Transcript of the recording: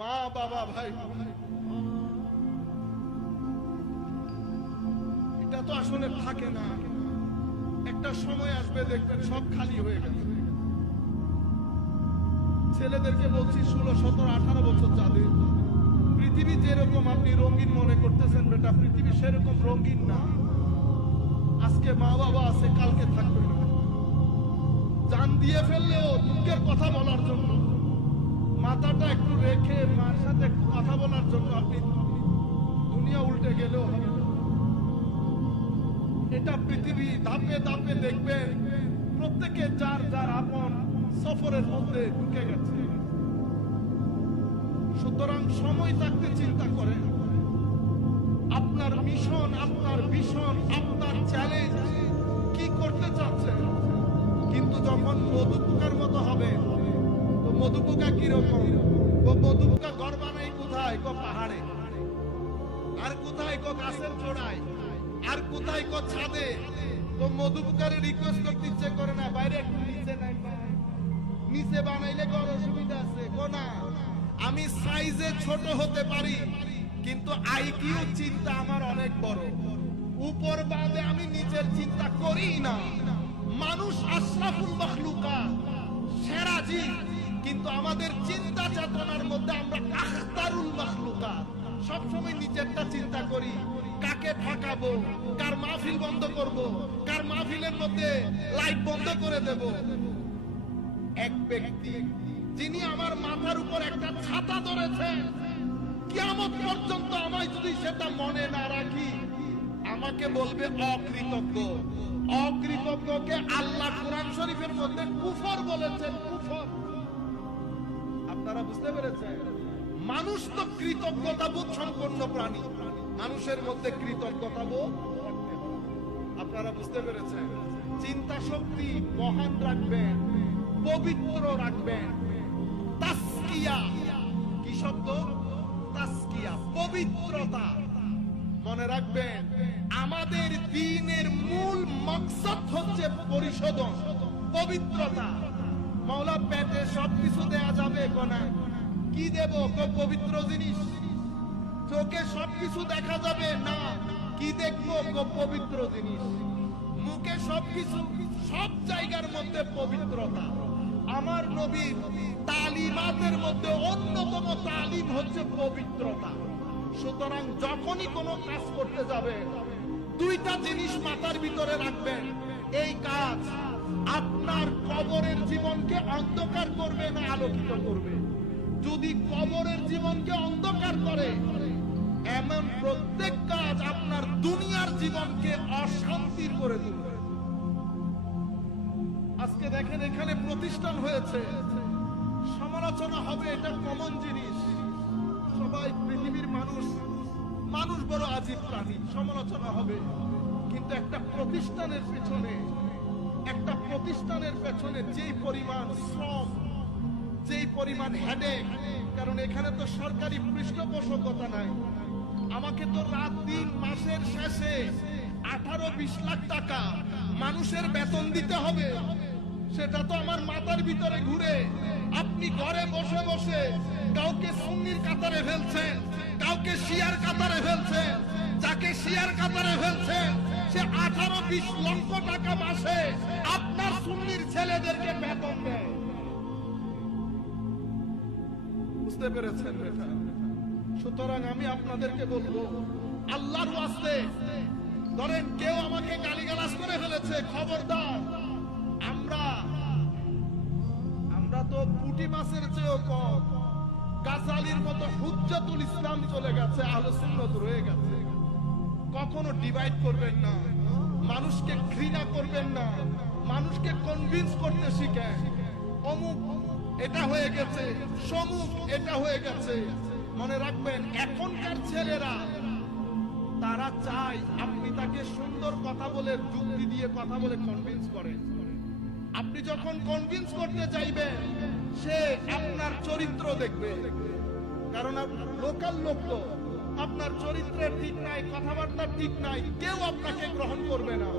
মা বাবা ভাই, এটা তো আসলে থাকে না। একটা সময় আসবে দেখবেন সব খালি হয়ে গেছে। ছেলেদেরকে বলছি 16, 17, 18 বছর যাদের, পৃথিবী যেরকম আপনি রঙিন মনে করতেছেন বেটা, পৃথিবী সেরকম রঙিন না। আজকে মা বাবা আছে, কালকে থাকবে না। জান দিয়ে ফেললেও দুঃখের কথা বলার জন্য, মাথাটা একটু রেখে মার সাথে কথা বলার জন্য আপনি দুনিয়া উল্টে গেলেও হবে না। এটা পৃথিবী। ধাপে ধাপে দেখবেন প্রত্যেকে যার যার আপন সফরের মধ্যে ঢুকে গেছে। সুতরাং সময় থাকতে চিন্তা করেন আপনার মিশন, আপনার ভিশন, আপনার চ্যালেঞ্জ কি করতে চাচ্ছেন। কিন্তু যখন মধুপোকার মতো হবে, তো মধুপোকা কিরকম? মধুপোকা ঘর বানাই কোথায়? পাহাড়ে। আর কোথায়? গাছের চূড়ায়। আর কোথায়? ছাদে। তো মধুপোকারে রিকোয়েস্ট করতে ইচ্ছে করে না, বাইরে একটু নিচে নাই, নিচে বানাইলে বড় অসুবিধা আছে। না, আমি সাইজে ছোট হতে পারি, কিন্তু আইকিউ চিন্তা আমার অনেক বড়। উপর বাদে আমি নিচের চিন্তা করি না। মানুষ আশরাফুল মাখলুকাত, সেরা জীব, কিন্তু আমাদের চিন্তা চেতনার মধ্যে আমরা আখতারুল মাখলুকাত। সবসময় নিচেরটা চিন্তা করি, কাকে ঠকাবো, কার মাহফিল বন্ধ করব, কার মাহফিলের মধ্যে লাইট বন্ধ করে দেব। এক ব্যক্তি যিনি আমার মাথার উপর একটা ছাতা ধরেছেন, কিয়ামত পর্যন্ত আমায় যদি সেটা মনে না রাখি, আমাকে বলবে অকৃতজ্ঞ। অকৃতজ্ঞকে আল্লাহ কোরআন শরীফের মধ্যে কুফর বলেছেন, কুফর। আপনারা বুঝতে পেরেছেন? মানুষ তো কৃতজ্ঞতাবোধ সম্পন্ন প্রাণী, মানুষের মধ্যে কৃতজ্ঞতাবোধ। আপনারা বুঝতে পেরেছেন? চিন্তা শক্তি মহান রাখবেন, পবিত্র রাখবেন। তাসকিয়া, কি শব্দ? তাসকিয়া, পবিত্রতা। মনে রাখবেন, আমাদের দ্বীনের মূল মাকসাদ হচ্ছে পরিশোধন, পবিত্রতা। মাওলা পেটে সবকিছু দেয়া যাবে কোনা? কি দেব? পবিত্র জিনিস। চোখে সবকিছু দেখা যাবে না, কি দেখবো? পবিত্র জিনিস। মুখে সবকিছু, সব জায়গার মধ্যে পবিত্রতা। আমার নবীর তালিমাতের মধ্যে অন্যতম তালিম হচ্ছে পবিত্রতা। সুতরাং যখনই কোনো কাজ করতে যাবে, দুইটা জিনিস মাথার ভিতরে রাখবেন। এই কাজ আপনার কবরের জীবনকে অন্ধকার করবে না আলোকিত করবে? যদি কবরের জীবনকে অন্ধকার করে, এমন প্রত্যেক কাজ আপনার দুনিয়ার জীবনকে অশান্তির করে তুলবে। আজকে দেখেন, এখানে প্রতিষ্ঠান হয়েছে, সমালোচনা হবে, এটা কমন জিনিস। সবাই পৃথিবীর মানুষ, মানুষ বড় আজীব প্রাণী, সমালোচনা হবে। কিন্তু একটা প্রতিষ্ঠানের পেছনে, একটা প্রতিষ্ঠানের পেছনে যেই পরিমাণ শ্রম, যেই পরিমাণ হেডেক, কারণ এখানে তো সরকারি পৃষ্ঠপোষকতা নাই। আমাকে তো রাত দিন মাসের শেষে 18-20 লাখ টাকা মানুষের বেতন দিতে হবে। সেটা তো আমার মাথার ভিতরে ঘুরে। আপনি ঘরে বসে বসে কাউকে সুন্নির কাতারে ফেলছেন, কাউকে শিয়ার কাতারে ফেলছেন। যাকে শিয়ার কাতারে ফেলছেন সে 18-20 লক্ষ টাকা মাসে আপনার সুন্নির ছেলেদেরকে বেতন দেয়। বুঝতে পেরেছেন এটা? সুতরাং আমি আপনাদেরকে বলবো, আল্লাহর ওয়াস্তে, ধরেন কেউ আমাকে গালিগালাজ করে ফেলেছে, খবরদার। আমরা তো পুঁটি মাছের চেয়েও কম। গাজালির মতো হুজ্জাতুল ইসলাম চলে গেছে, আহলে সুন্নাত রয়ে গেছে। কখনো ডিভাইড করবেন না, মানুষকে ঘৃণা করবেন না, মানুষকে কনভিন্স করতে শিখেন। অমুক এটা হয়ে গেছে, সমুক এটা হয়ে গেছে। মনে রাখবেন, এখনকার ছেলেরা তারা চায় আপনি তাকে সুন্দর কথা বলে, যুক্তি দিয়ে কথা বলে কনভিন্স করেন। আপনি যখন কনভিন্স করতে চাইবেন, সে আপনার চরিত্র দেখবে। কারণ লোকাল লোক তো, আপনার চরিত্রের ঠিক নাই, কথাবার্তা ঠিক নাই, কেউ আপনাকে গ্রহণ করবে না।